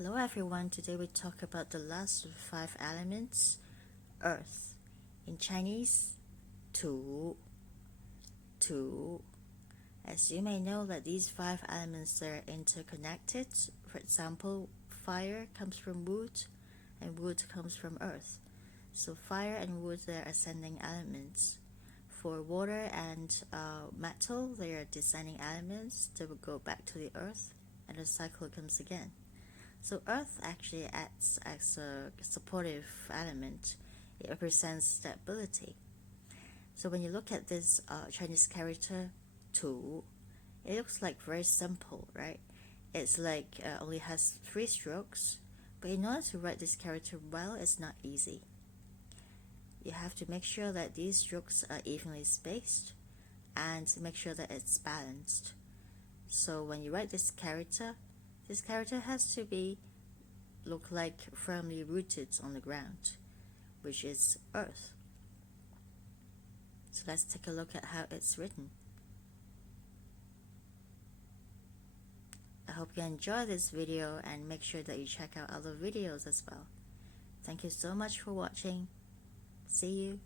Hello everyone, today we talk about the last of the five elements, earth. In Chinese, 土, 土. As you may know that these five elements are interconnected. For example, fire comes from wood and wood comes from earth. So fire and wood are ascending elements. For water and metal, they are descending elements. They will go back to the earth and the cycle comes again. So earth actually acts as a supportive element. It represents stability. So when you look at this Chinese character 土, it looks like very simple, right? It's like only has 3 strokes, but in order to write this character well, it's not easy. You have to make sure that these strokes are evenly spaced and make sure that it's balanced. So when you write this character has to be look like firmly rooted on the ground, which is earth. So let's take a look at how it's written. I hope you enjoy this video and make sure that you check out other videos as well. Thank you so much for watching. See you.